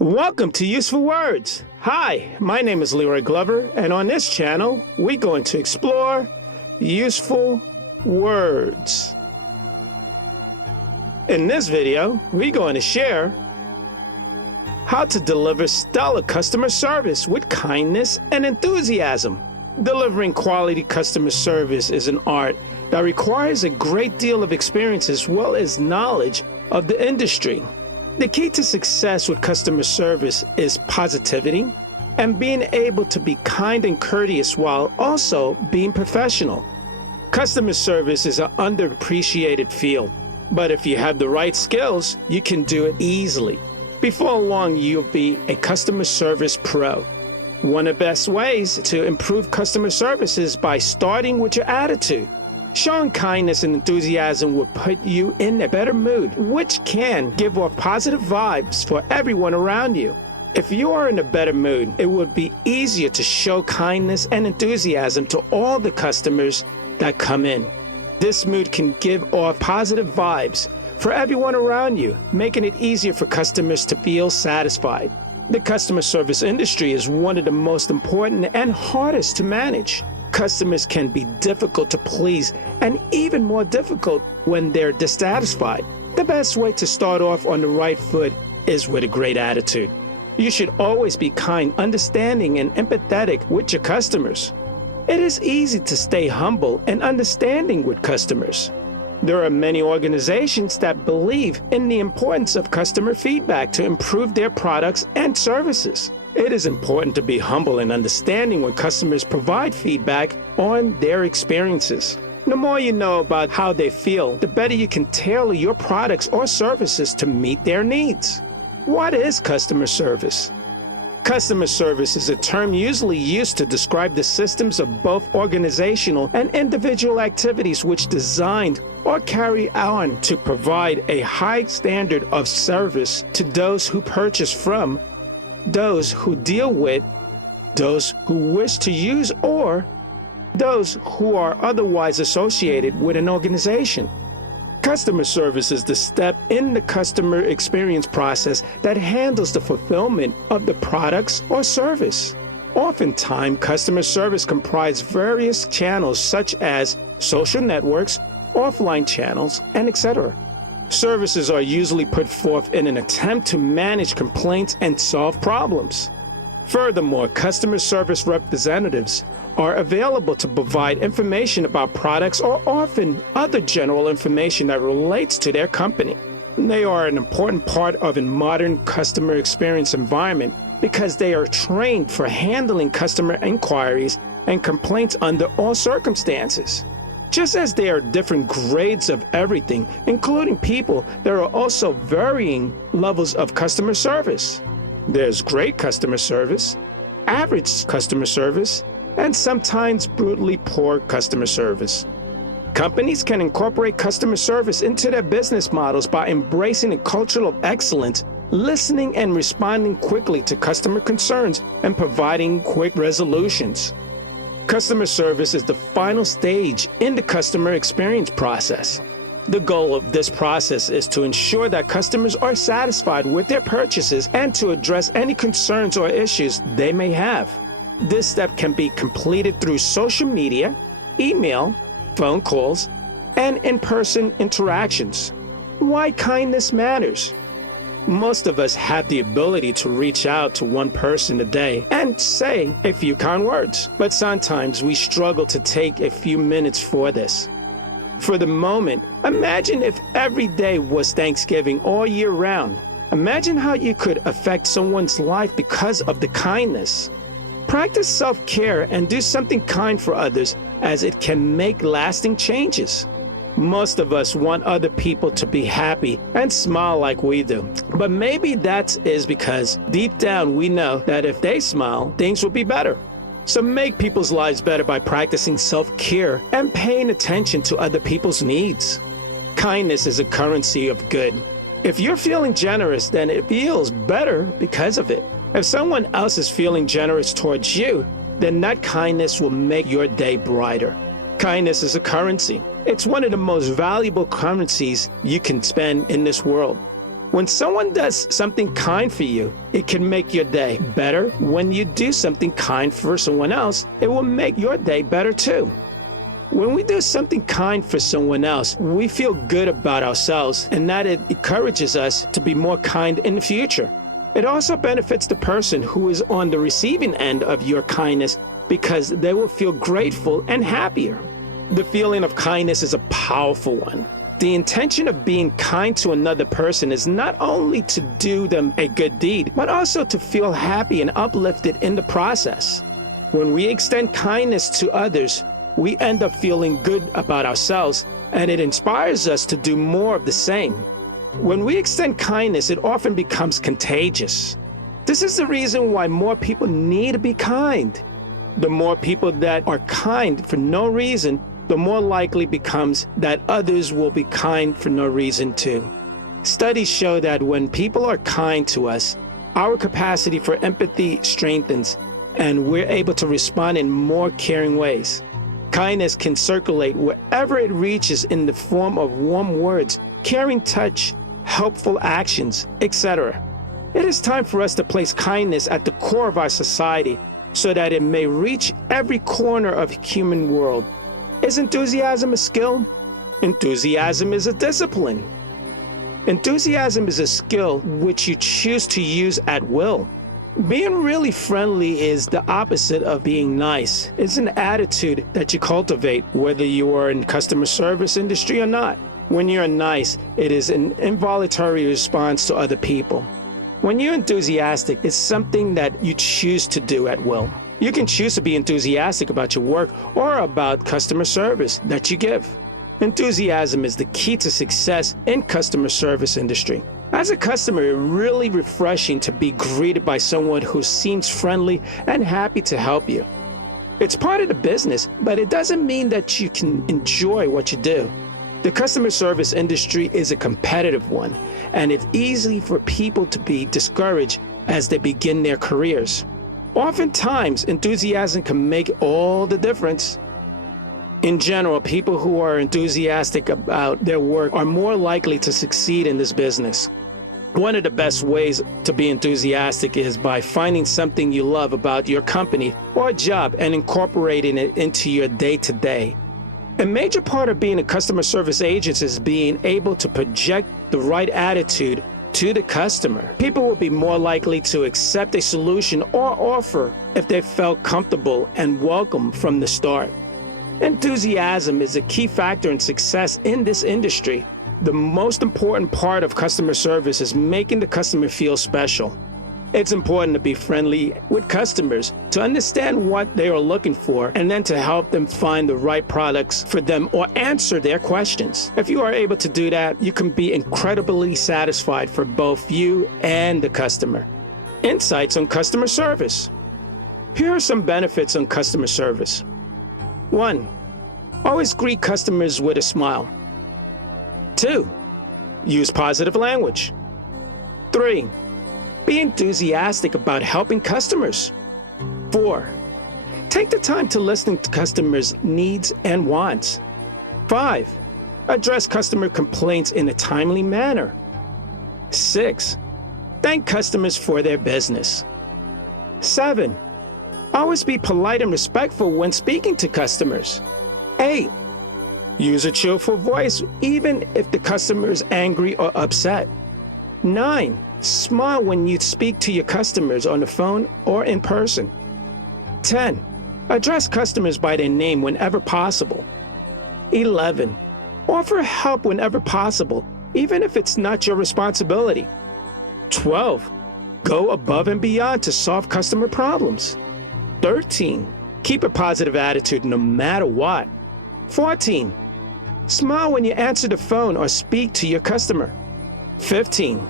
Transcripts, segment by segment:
Welcome to Useful Words. Hi, my name is Leroy Glover, and on this channel, we're going to explore useful words. In this video, we're going to share how to deliver stellar customer service with kindness and enthusiasm. Delivering quality customer service is an art that requires a great deal of experience as well as knowledge of the industry. The key to success with customer service is positivity and being able to be kind and courteous while also being professional. Customer service is an underappreciated field, but if you have the right skills, you can do it easily. Before long, you'll be a customer service pro. One of the best ways to improve customer service is by starting with your attitude. Showing kindness and enthusiasm will put you in a better mood, which can give off positive vibes for everyone around you. If you are in a better mood, it would be easier to show kindness and enthusiasm to all the customers that come in. This mood can give off positive vibes for everyone around you, making it easier for customers to feel satisfied. The customer service industry is one of the most important and hardest to manage. Customers can be difficult to please and even more difficult when they're dissatisfied. The best way to start off on the right foot is with a great attitude. You should always be kind, understanding, and empathetic with your customers. It is easy to stay humble and understanding with customers. There are many organizations that believe in the importance of customer feedback to improve their products and services. It is important to be humble and understanding when customers provide feedback on their experiences. The more you know about how they feel, the better you can tailor your products or services to meet their needs. What is customer service? Customer service is a term usually used to describe the systems of both organizational and individual activities which designed or carry on to provide a high standard of service to those who purchase from, those who deal with, those who wish to use, or those who are otherwise associated with an organization. Customer service is the step in the customer experience process that handles the fulfillment of the products or service. Oftentimes, customer service comprises various channels such as social networks, offline channels, and etc. Services are usually put forth in an attempt to manage complaints and solve problems. Furthermore, customer service representatives are available to provide information about products or often other general information that relates to their company. They are an important part of a modern customer experience environment because they are trained for handling customer inquiries and complaints under all circumstances. Just as there are different grades of everything, including people, there are also varying levels of customer service. There's great customer service, average customer service, and sometimes brutally poor customer service. Companies can incorporate customer service into their business models by embracing a culture of excellence, listening and responding quickly to customer concerns, and providing quick resolutions. Customer service is the final stage in the customer experience process. The goal of this process is to ensure that customers are satisfied with their purchases and to address any concerns or issues they may have. This step can be completed through social media, email, phone calls, and in-person interactions. Why kindness matters. Most of us have the ability to reach out to one person a day and say a few kind words, but sometimes we struggle to take a few minutes for this. For the moment, imagine if every day was Thanksgiving all year round. Imagine how you could affect someone's life because of the kindness. Practice self-care and do something kind for others as it can make lasting changes. Most of us want other people to be happy and smile like we do. But maybe that is because deep down we know that if they smile, things will be better. So make people's lives better by practicing self-care and paying attention to other people's needs. Kindness is a currency of good. If you're feeling generous, then it feels better because of it. If someone else is feeling generous towards you, then that kindness will make your day brighter. Kindness is a currency. It's one of the most valuable currencies you can spend in this world. When someone does something kind for you, it can make your day better. When you do something kind for someone else, it will make your day better too. When we do something kind for someone else, we feel good about ourselves, and that it encourages us to be more kind in the future. It also benefits the person who is on the receiving end of your kindness because they will feel grateful and happier. The feeling of kindness is a powerful one. The intention of being kind to another person is not only to do them a good deed, but also to feel happy and uplifted in the process. When we extend kindness to others, we end up feeling good about ourselves, and it inspires us to do more of the same. When we extend kindness, it often becomes contagious. This is the reason why more people need to be kind. The more people that are kind for no reason, the more likely it becomes that others will be kind for no reason too. Studies show that when people are kind to us, our capacity for empathy strengthens, and we're able to respond in more caring ways. Kindness can circulate wherever it reaches in the form of warm words, caring touch, helpful actions, etc. It is time for us to place kindness at the core of our society so that it may reach every corner of the human world. Is enthusiasm a skill? Enthusiasm is a discipline. Enthusiasm is a skill which you choose to use at will. Being really friendly is the opposite of being nice. It's an attitude that you cultivate whether you are in customer service industry or not. When you're nice, it is an involuntary response to other people. When you're enthusiastic, it's something that you choose to do at will. You can choose to be enthusiastic about your work or about customer service that you give. Enthusiasm is the key to success in customer service industry. As a customer, it's really refreshing to be greeted by someone who seems friendly and happy to help you. It's part of the business, but it doesn't mean that you can enjoy what you do. The customer service industry is a competitive one, and it's easy for people to be discouraged as they begin their careers. Oftentimes, enthusiasm can make all the difference. In general, people who are enthusiastic about their work are more likely to succeed in this business. One of the best ways to be enthusiastic is by finding something you love about your company or job and incorporating it into your day-to-day. A major part of being a customer service agent is being able to project the right attitude to the customer. People will be more likely to accept a solution or offer if they felt comfortable and welcome from the start. Enthusiasm is a key factor in success in this industry. The most important part of customer service is making the customer feel special. It's important to be friendly with customers, to understand what they are looking for, and then to help them find the right products for them or answer their questions. If you are able to do that, you can be incredibly satisfied for both you and the customer. Insights on customer service. Here are some benefits on customer service. 1. Always greet customers with a smile. 2. Use positive language. 3. Be enthusiastic about helping customers. 4. Take the time to listen to customers' needs and wants. 5. Address customer complaints in a timely manner. 6. Thank customers for their business. 7. Always be polite and respectful when speaking to customers. 8. Use a cheerful voice even if the customer is angry or upset. 9. Smile when you speak to your customers on the phone or in person. 10. Address customers by their name whenever possible. 11. Offer help whenever possible, even if it's not your responsibility. 12. Go above and beyond to solve customer problems. 13. Keep a positive attitude no matter what. 14. Smile when you answer the phone or speak to your customer. 15.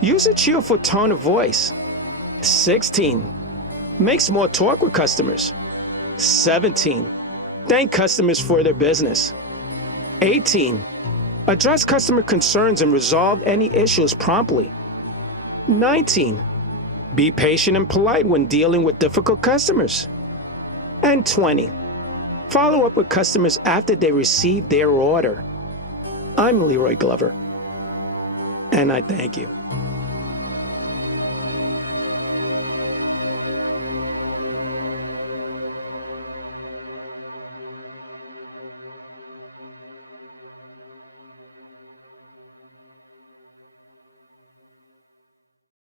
Use a cheerful tone of voice. 16. Make small talk with customers. 17. Thank customers for their business. 18. Address customer concerns and resolve any issues promptly. 19. Be patient and polite when dealing with difficult customers. And 20. Follow up with customers after they receive their order. I'm Leroy Glover. and I thank you.